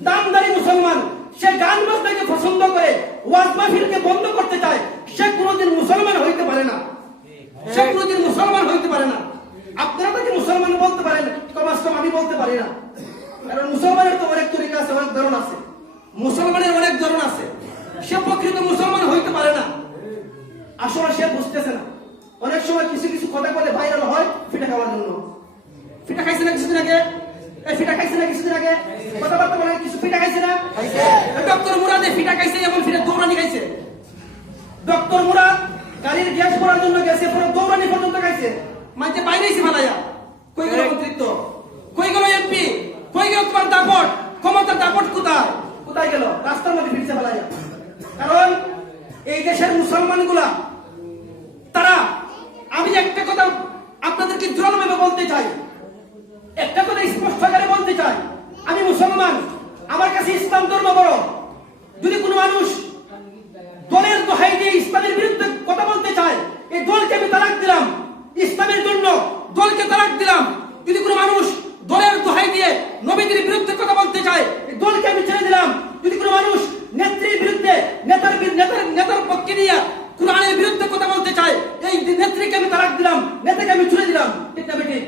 দামদারি মুসলমান, সে গান বাজনাকে পছন্দ করে, ওয়াজ মাহফিলকে বন্ধ করতে চায়, সে কোনোদিন মুসলমান হইতে পারে না। সে কোনোদিন মুসলমান হইতে পারে না। আপনারা তাকে মুসলমান বলতে পারেন, কমাস কম আমি বলতে পারি না। কারণ মুসলমানের তো অনেক তরিকা আছে, অনেক ধরন আছে, মুসলমানের অনেক ধরন আছে। সে প্রকৃত মুসলমান হইতে পারে না। আসলে সে বুঝতেছে না। অনেক সময় কিছু কিছু কথা বলে ভাইরাল হয় ফিটা খাওয়ার জন্য। ফিটা খাইছে না কিছুদিন আগে? ফিটা খাইছে না কিছুদিন আগে? কথাবার্তা বলে কিছু ফিটা খাইছে না? ডক্টর মুরাদে ফিটা খাইছে, এবং ফিটা দৌড়ানি খাইছে। বাইরেছি ফালাইয়া। কই গেল মন্ত্রিত্ব, কই গেল এমপি, কই গেল তোমার দাপট, ক্ষমতার দাপট কোথায় কোথায় গেল? রাস্তার মধ্যে ফিরছে ফালাইয়া। কারণ এই দেশের মুসলমানগুলা তারা, আমি একটা কথা আপনাদেরকে জোরালোভাবে বলতে চাই, একটা কথা স্পষ্ট করে বলতে চাই, আমি মুসলমান, আমার কাছে ইসলাম ধর্ম বড়। যদি কোনো মানুষ দলের দোহাই দিয়ে ইসলামের বিরুদ্ধে কথা বলতে চায়, এই দলকে আমি তালাক দিলাম, ইসলামের জন্য দলকে তালাক দিলাম। যদি কোনো মানুষ দলের দোহাই দিয়ে নবীদের বিরুদ্ধে কথা বলতে চায়, এই দলকে আমি ছেড়ে দিলাম। যদি কোনো মানুষ নেত্রীর বিরুদ্ধে, নেতার পক্ষে নিয়ে কুরআনের বিরুদ্ধে কথা বলতে চায়, এই নেত্রীকে আমি তালাক দিলাম, নেতাকে আমি ছুড়ে দিলাম। ঠিক না বেঠিক?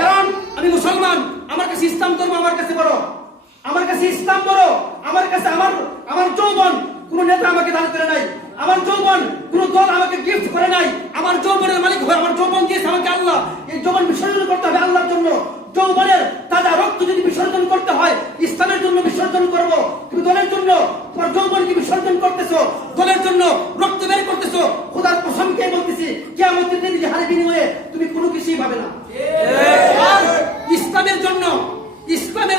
কারণ আমি মুসলমান, আমার কাছে ইসলাম ধর্ম আমার কাছে বড়, আমার কাছে ইসলাম বড়। আমার কাছে আমার যৌবন কোন নেতা আমাকে দান করে নাই, আমার যৌবন কোন দল আমাকে গিফট করে নাই। আমার যৌবনের মালিক হয়, আমার যৌবন দিয়েছে আমাকে আল্লাহ। এই যৌবন বিসর্জন করতে হবে আল্লাহর জন্য। যৌবনের তাজা রক্ত যদি বিসর্জন করতে হয়, ইসলামের জন্য বিসর্জন করব। তুমি দলের জন্য তোমার যৌবনকে বিসর্জন করতেছো, দলের জন্য রক্ত বের করতেছো। খোদার কসমকে বলতেছি, কিয়ামতের দিন ইহার বিনিময়ে তুমি কোনো কিছুই পাবে না। আর ইসলামের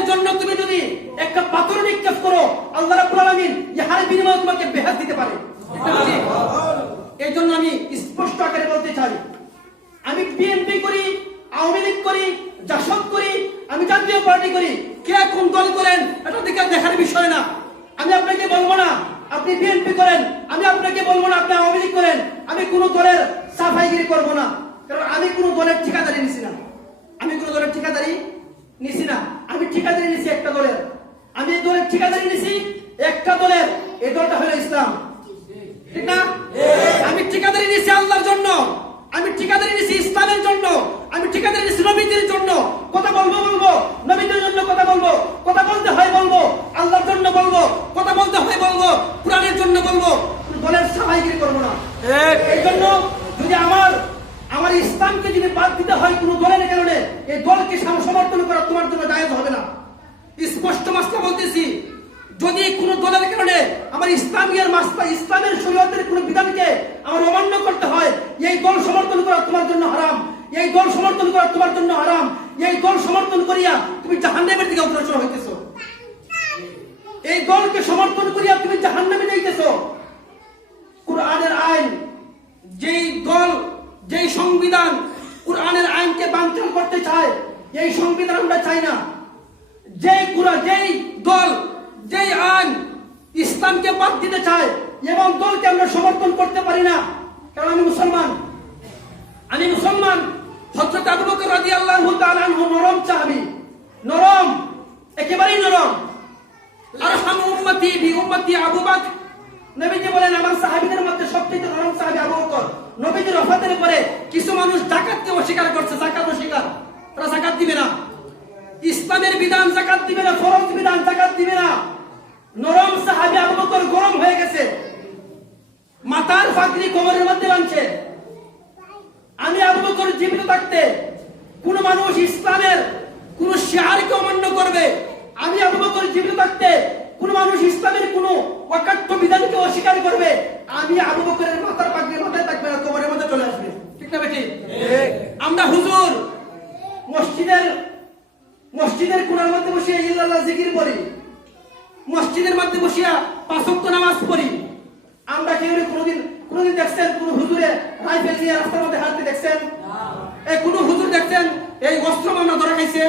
জন্য তুমি যদি একটা পাথর নিক্ষেপ করো, আল্লাহ রাব্বুল আলামিন ইহার বিনিময়ে তোমাকে বেহেশত দিতে পারে। এই জন্য আমি স্পষ্ট আকারে বলতে চাই, আমি বিএনপি করি, আওয়ামী লীগ করি, জাসদ করি, আমি জাতীয় পার্টি করি, কে কোন দল করেন এটা দিকে দেখার বিষয় না। আমি আপনাকে বলবো না আপনি বিএনপি করেন, আমি আপনাকে বলবো না আপনি আওয়ামী লীগ করেন। আমি কোন দলের সাফাইগিরি করব না, কারণ আমি কোন দলের ঠিকাদারি নিছি না। আমি কোন দলের ঠিকাদারি নিছি না, আমি ঠিকাদারি নিছি একটা দলের। আমি এই দলের ঠিকাদারি নিছি একটা দলের, এই দলটা হলো ইসলাম। ঠিক না? আমি ঠিকাদারি নিছি আল্লাহর জন্য, আমি ঠিকাদারি নিছি ইসলামের জন্য, আমি ঠিকাদারি নিছি নবীদের জন্য। কথা বলবো নবীদের জন্য কথা বলবো, কথা বলতে হয় বলবো, আল্লাহর জন্য বলবো, কথা বলতে হয় বলবো, কুরআনের জন্য বলবো। দলের সাফাইগিরি করবো না। এই জন্য যদি আমার ইসলামকে যদি বাদ দিতে হয় কোনো দলের কারণে, এই দলকে সমর্থন করা তোমার জন্য জায়েজ হবে না। স্পষ্ট মাসলা বলতেছি, যদি কোনো দলের কারণে আমার ইসলামের শরীয়তের কোনো বিধানকে আমার অমান্য করতে হয়, এই দল সমর্থন করা তোমার জন্য হারাম। এই দল সমর্থন করা তোমার জন্য হারাম। এই দল সমর্থন করিয়া তুমি জাহান্নামের দিকে অগ্রসর হইতেছো। এই দলকে সমর্থন করিয়া তুমি জাহান্নামে যাইতেছো। কুরআনের আইন, যেই দল, যেই সংবিধান কুরআনের আইনকে বানচাল করতে চায়, এই সংবিধান আমরা চাই না। যেই দল, যেই আইন ইসলামকে বাদ দিতে চায়, এবং দলকে আমরা সমর্থন করতে পারি না। কারণ আমি মুসলমান। হযরত আবু বকর রাদিয়াল্লাহু তাআলা আনহু নরম সাহাবী, নরম, একেবারেই নরম। আরহামু উম্মতি বি উম্মতি আবু বকর। নবীজি বলেন আমার সাহাবীদের মধ্যে সবচেয়ে নরম সাহাবী আবু বকর। নবীজির ওফাতের পরে কিছু মানুষ যাকাতকে অস্বীকার করছে, যাকাত অস্বীকার, তারা যাকাত দিবে না। ইসলামের বিধান যাকাত দিবে না, ফরজ বিধান যাকাত দিবে না। নরম সাহাবী আবু বকর গরম হয়ে গেছে, মাথার পাগড়ি কোমরের মধ্যে বাঁধছে। আমি আবু বকর জীবিত থাকতে কোন মানুষ ইসলামের কোন শিয়ারকে অমান্য করবে, আমি আবু বকর জীবিত থাকতে কোন মানুষ ইসলামের কোন অকাট্য বিধানকে অস্বীকার করবে, আমি আবু বকরের মাথার পাগড়ি মাথায় থাকবে না, কোমরের মধ্যে চলে আসবে। ঠিক না বেঠিক? আমরা হুজুর মসজিদের কোণার মধ্যে বসে ইল্লাল্লাহ জিকির করি, মসজিদের মধ্যে বসিয়া 5 ওয়াক্ত নামাজ পড়ি। আমরা কেউ কোনদিন দেখছেন কোন হুজুরে রাইফেল নিয়ে রাস্তার মধ্যে হাঁটতে দেখছেন? এই কোন হুজুর দেখছেন এই অস্ত্র মামলা ধরা খাইছে?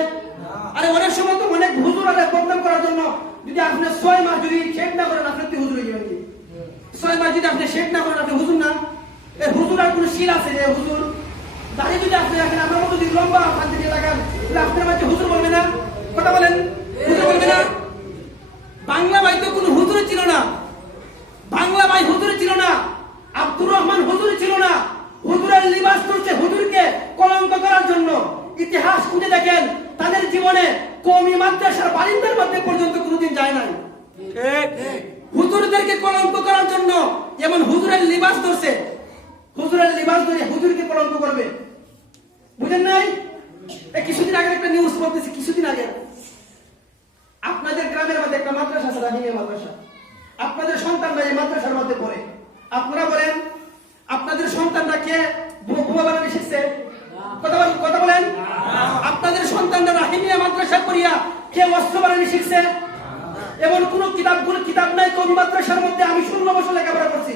আরে অনেক সময় তো অনেক হুজুর আরে বদনাম করার জন্য যদি আপনি 6 মাস যদি শেখ না করেন, আপনি কি হুজুর হয়ে যাবেন? 6 মাস যদি আপনি শেখ না করেন, আপনি হুজুর না। এই হুজুর আর কোন শিল আছে যে হুজুর? দাঁড়িয়ে যদি আপনি রাখেন, আমার মতো যদি লম্বা ফান্তি দিয়ে লাগান, তাহলে আপনার মাঝে হুজুর বলবে না? কথা বলেন, হুজুর বলবে না? বাংলা ভাই তো কোনো হুজুর ছিল না, বাংলা ভাই হুজুর ছিল না, আব্দুর রহমান হুজুর ছিল না। হুজুরের লিবাস করছে হুজুরকে কলঙ্ক করার জন্য। ইতিহাস খুঁজে দেখেন, তাদের জীবনে কওমি মাদ্রাসার বারিন্দার মধ্যে পর্যন্ত কোনোদিন যায় নাই। হুজুরদেরকে কলঙ্ক করার জন্য যেমন হুজুরের লিবাস ধরছে, হুজুরের লিবাস ধরে হুজুরকে কলঙ্ক করবে। বুঝেন নাই? কিছুদিন আগে একটা নিউজ বলতেছি, কিছুদিন আগে আপনাদের গ্রামের মধ্যে একটা মাদ্রাসা আছে, রাহিমিয়া মাদ্রাসা। আপনাদের সন্তানরা এই মাদ্রাসার মধ্যে পড়ে। আপনারা বলেন আপনাদের সন্তানরা কে বুয়া বানানো শিখছে? কথা বলেন। আপনাদের সন্তানরা রাহিমিয়া মাদ্রাসায় পড়িয়া কে অস্ত্র বানানি শিখছে? এমন কোন কিতাব নাই কবি মাদ্রাসার মধ্যে। আমি 16 বছর লেখাপড়া করছি,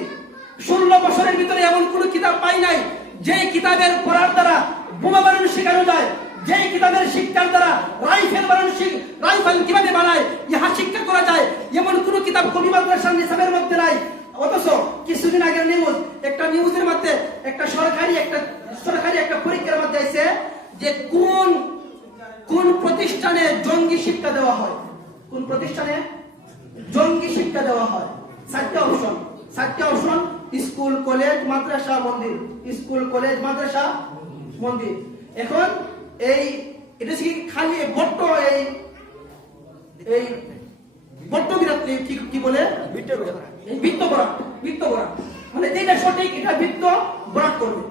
16 বছরের ভিতরে এমন কোন কিতাব পাই নাই যে কিতাবের পড়ার দ্বারা বোমা বানানো শেখানো যায়, যে কিতাবের শিক্ষার দ্বারা রাইফেল কিভাবে বানায় ইহা শিক্ষা করা যায়, এমন কোন কিতাব কবি মাদ্রাসার নিসাবের মধ্যে নাই। অথচ কিছুদিন আগের একটা নিউজের মধ্যে একটা সরকারি একটা পরীক্ষার মধ্যে আছে যে কোন প্রতিষ্ঠানে জঙ্গি শিক্ষা দেওয়া হয়, কোন প্রতিষ্ঠানে জঙ্গি শিক্ষা দেওয়া হয়। 4টা অপশন, স্কুল, কলেজ, মাদ্রাসা, মন্দির। স্কুল, কলেজ, মাদ্রাসা, মন্দির। এখন এটা খালি বট্ট বট্ট বিরাট কি বলে বৃত্ত বরাট, মানে যেটা সঠিক এটা বৃত্ত বরাট করবে।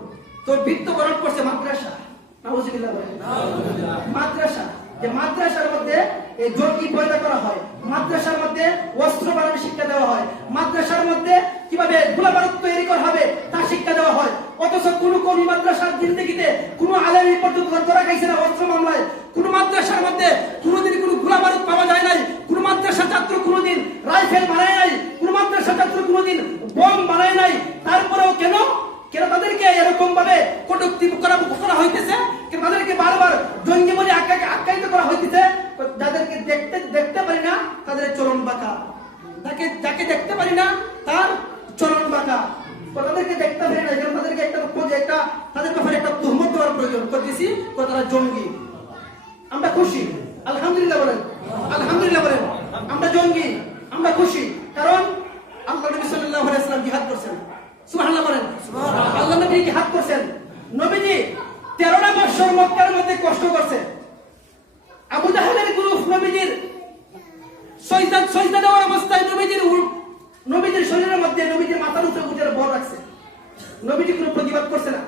তো বৃত্ত বরাট করছে মাদ্রাসা। নাউজুবিল্লাহ বলেন। মাদ্রাসা, যে মাদ্রাসার মধ্যে এই জঙ্গি পয়দা করা হয়, মাদ্রাসার মধ্যে অস্ত্র বানানোর শিক্ষা দেওয়া হয়, মাদ্রাসার মধ্যে কিভাবে গোলা বারুদ তৈরি করা হবে তা শিক্ষা দেওয়া হয়। অথচ কোন মাদ্রাসার জিন্দেগিতে কোন আলেম পর্যন্ত ধরা খাইছে না অস্ত্র মামলায়। কোন মাদ্রাসার মধ্যে কোনোদিন কোনো গোলা বারুদ পাওয়া যায় নাই। কোন মাদ্রাসার ছাত্র কোনোদিন রাইফেল বানায় নাই, কোন মাদ্রাসার ছাত্র কোনোদিন বম বানায় নাই। তারপরেও কেন তাদেরকে এরকম ভাবে কটূক্তি করা হইতেছে? কেন তাদেরকে বারবার জঙ্গি বলে আখ্যায়িত করা হইতেছে? যাদেরকে দেখতে পারি না তাদের চরণ বাঁকা, যাকে দেখতে পারি না তার চরণ বাঁকা। তাদেরকে দেখতে পারি না, যেন তাদেরকে তাদের ব্যাপারে একটা তুহমত দেওয়ার প্রয়োজন করতেছি, তারা জঙ্গি। আমরা খুশি, আলহামদুলিল্লাহ বলেন, আলহামদুলিল্লাহ বলেন। আমরা জঙ্গি, আমরা খুশি, কারণ আল্লাহ নবী সাল্লাল্লাহু আলাইহি ওয়াসাল্লাম জিহাদ করছেন। সুবহানাল্লাহ বলেন। আল্লাহ নবী জিহাদ করছেন। নবীজি 13টা বছর মক্কার মধ্যে কষ্ট করছে। আবু জাহেলের গ্রুপ নবীজির সজদা দেওয়ার অবস্থায় নবীজির শরীরের মধ্যে নবীজির মাথার উপরে উঠে বল রাখছে। নবীজি কোনো প্রতিবাদ করছে না,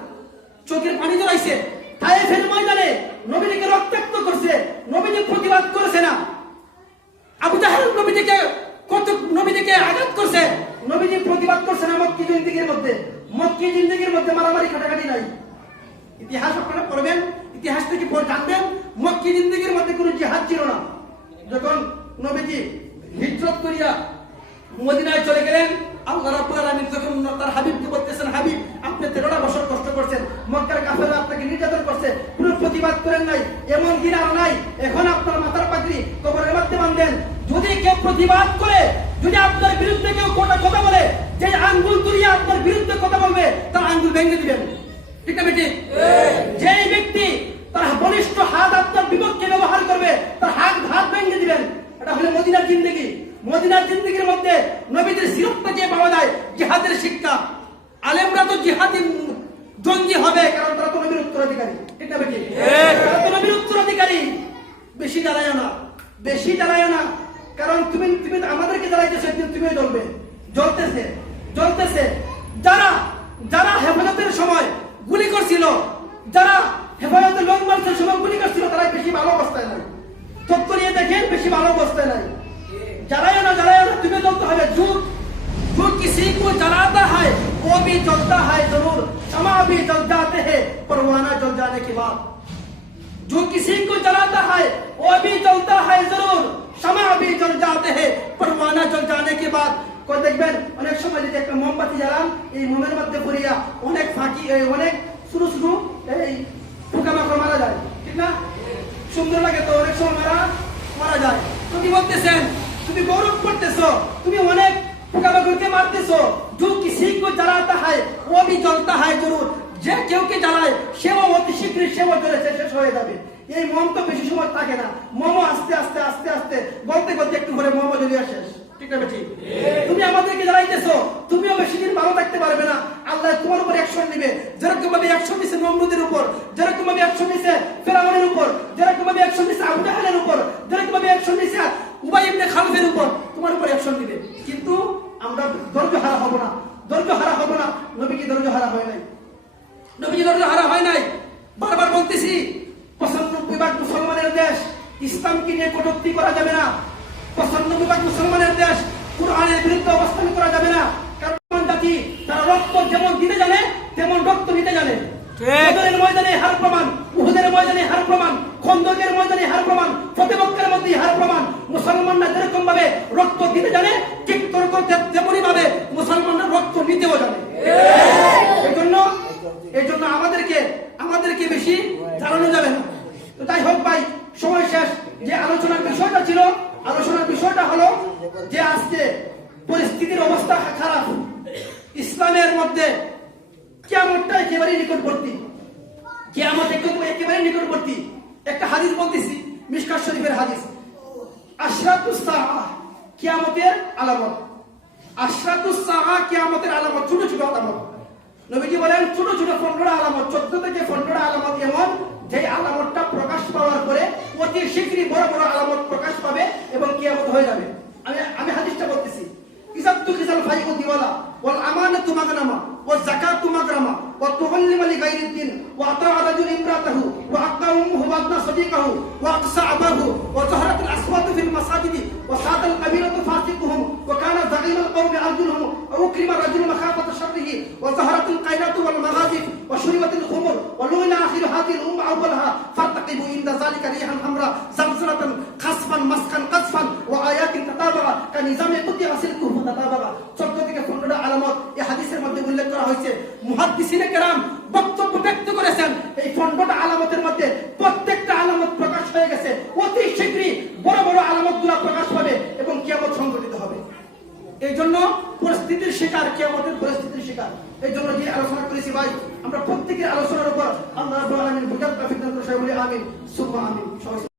চোখের পানি জড়াইছে। তায়েফের ময়দানে নবীজিকে রক্তাক্ত করছে, নবীজি প্রতিবাদ করেছে না। আবু জাহেল নবীজিকে আঘাত করছে, নবীজি প্রতিবাদ করছে না। মক্কি জিন্দেগির মধ্যে মারামারি খাটাখাটি নাই। ইতিহাস আপনারা পড়বেন, ইতিহাস থেকে জানবেন মক্কি জিন্দেগির মধ্যে কোনো জিহাদ ছিল না। যখন নবীজি হিজরত করিয়া মদিনায় চলে গেলেন, আল্লাহ রাব্বুল আলামিন যখন তার হাবিবকে বলতেছেন, হাবিব আপনি 13টা বছর কষ্ট করছেন, মক্কার কাফেররা আপনাকে নির্যাতন করছে, কোনো প্রতিবাদ করেন নাই, এমন দিন আর নাই। এখন আপনার মাথার পাগড়ি কবরের মধ্যে বাঁধেন। যদি কেউ প্রতিবাদ করে, যদি আপনার বিরুদ্ধে কেউ কথা বলে, যে আঙ্গুল তুলিয়ে আপনার বিরুদ্ধে কথা বলবে তার আঙ্গুল ভেঙে দিবেন। ঠিক না বেটি? যে ব্যক্তি তার বলিষ্ঠ হাত আপনার বিপক্ষে ব্যবহার করবে তার হাত ভেঙে দিবেন। এটা হলো মদিনার জিন্দেগি। মদিনার জিন্দেগির মধ্যে নবীদের সিরত থেকে পাওয়া যায় জিহাদের শিক্ষা। আলেমরা তো জিহাদি জঙ্গি হবে, কারণ তারা তো নবীর উত্তরাধিকারী। ঠিক না বেটি? তারা তো নবীর উত্তরাধিকারী। বেশি জ্বালায় না, কারণ তুমি আমাদেরকে জ্বালাইতেছো, একদিন তুমিও জ্বলবে। জ্বলতেছে। যারা হেফাজতের সময় গুলি করছিল, যারা হেফাজতের লং মার্চের সময় গুলি করছিল, তারা বেশি ভালো অবস্থায় নাই। তথ্য নিয়ে দেখেন, বেশি ভালো অবস্থায় নাই। জ্বালায় না, তুমি জ্বলতে হবে। जो किसी को जलाता है वो भी जलता है जरूर, शमा भी जल जाते हैं परवाना जल जाने के बाद। जो किसी को जलाता है वो भी जलता है जरूर, शमा भी जल जाते हैं परवाना जल जाने के बाद। কোন দেখবেন অনেক সময় যদি একটা মোমবাতি জ্বালান, এই মোমের মধ্যে পড়িয়া অনেক ফাঁকি, অনেক ছোট এই পোকামাকড় মারা যায়। ঠিক না? সুন্দর লাগে তো, অনেক সময় মারা যায়। তুমি বলতেছেন, তুমি গৌরব করতেছো, তুমি অনেক পোকামাকড়কে মারতেছো। जो किसी को जलाता है वो भी जलता है जरूर, যে কেউকে জ্বালায় সেও অতি শীঘ্রই সেও জ্বলে শেষ হয়ে যাবে। এই মোম তো বেশি সময় থাকে না। মোমো আস্তে আস্তে বলতে একটু পরে মোমো জ্বলিয়ে শেষ। ঠিক না বেটি? তুমি আমাদেরকে জ্বালাইতেছো, তুমিও বেশি দিন ভালো থাকতে পারবে না। আল্লাহ তোমার উপর অ্যাকশন নেবে। যেরকম ভাবে অ্যাকশন নিছে নমরুদের উপর, যেরকম ভাবে অ্যাকশন নিছে ফিরআউনের উপর, যেরকম ভাবে অ্যাকশন নিছে আবু জাহেলের উপর, যেরকম ভাবে অ্যাকশন নিছে উবাই ইবনে খালফের উপর, তোমার উপর অ্যাকশন নেবে। কিন্তু আমরা ধৈর্য হারা হব না। নবী কি ধৈর্য হারা হয় নাই? বারবার বলতেছি, 95% মুসলমানের দেশ, ইসলামকে নিয়ে কটূক্তি করা যাবে না। 95% মুসলমানের দেশ, কুরআনের বিরুদ্ধে অবস্থান করা যাবে না। কারণ জাতি তারা রক্ত যেমন দিতে জানে তেমন রক্ত নিতে জানে। বদরের ময়দানে হার প্রমাণ, উহুদের ময়দানে হার প্রমাণ, খন্দকের ময়দানে হার প্রমাণ, ফতেহ মক্কার মধ্যে হার প্রমাণ। মুসলমানরা যেরকম ভাবে রক্ত দিতে জানে, ঠিক তেমনি ভাবে মুসলমানরা রক্ত নিতেও জানে। এই জন্য আমাদেরকে বেশি জানানো যাবে না। তো তাই হোক ভাই, সময় শেষ। যে আলোচনার বিষয়টা হলো যে আজকে পরিস্থিতির অবস্থা খারাপ। ইসলামের মধ্যে কিয়ামতটা একেবারে নিকটবর্তী, একেবারে নিকটবর্তী। একটা হাদিস বলতেছি, মিশকাত শরীফের হাদিস, আশরাতুস সাআহ, কিয়ামতের আলামত। আশরাতুস সাআহ, কিয়ামতের আলামত, ছোট ছোট আলামত। নবীজি বলেন ছোট ছোট 15টা আলামত, 14 থেকে 15টা আলামত এমন যে আলামতটা প্রকাশ পাওয়ার পরে অতি শীঘ্রই বড় বড় আলামত প্রকাশ পাবে এবং কিয়ামত হয়ে যাবে। আমি হাদিসটা বলতেছি, ইজাতু কিসাল ফাইউ দিওয়ালা ওয়াল আমানাতু মাগনামা ওয়াজ যাকাতু মাগরামা ওয়া তুআল্লিমা লিগাইরিদ দিন ওয়া আতাআ রাজুল ইমরাতাহু ওয়া আক্কাউহু ওয়া আদনা সাদিকাহু ওয়া আকসা আবাহু ওয়া যাহারাতুল আসওয়াতু ফিল মাসাজিদি ওয়া সাদাল কাবীরাতু ফাসিকুহুম ওয়া কানা যাগীমাল কওমি আরজুলহুম ওয়া উকরিমা রাজুল মাখাফাতা শাররিহি ওয়া যাহারাতুল কায়নাতু ওয়াল মাগাজিব ওয়া শুরিবাতুল খুমর ওয়া লুইনা আখিরু হাদিল উম্মা আওয়ালাহা ফারতাকিবু ইনদা যালিকা রিহান হামরা জামজারাতান খাসফান মাসকান কাসফান ওয়া আয়াতিন তাতাবাগা কানিজামে কুতিয়া সিলকুহু তাতাবাগা। 14 থেকে 15টা আলামত এই হাদিসের মধ্যে উল্লেখ করা হয়েছে। মুহাদ্দিসিনে কেরাম বক্তব্য ব্যক্ত করেছেন, এই 15টা আলামতের মধ্যে প্রত্যেকটা আলামত প্রকাশ হয়ে গেছে। অতি শীঘ্রই বড় বড় আলামতগুলো প্রকাশ হবে এবং কিয়ামত সংঘটিত হবে। এই জন্য পরিস্থিতির শিকার, কিয়ামতের পরিস্থিতির শিকার। এই জন্য যে আলোচনা করেছি ভাই, আমরা প্রত্যেকের আলোচনার উপর আল্লাহ রাব্বুল আলামিন বুঝার তৌফিক দান করুন। সবাই বলি আমিন, সুবহান আমিন।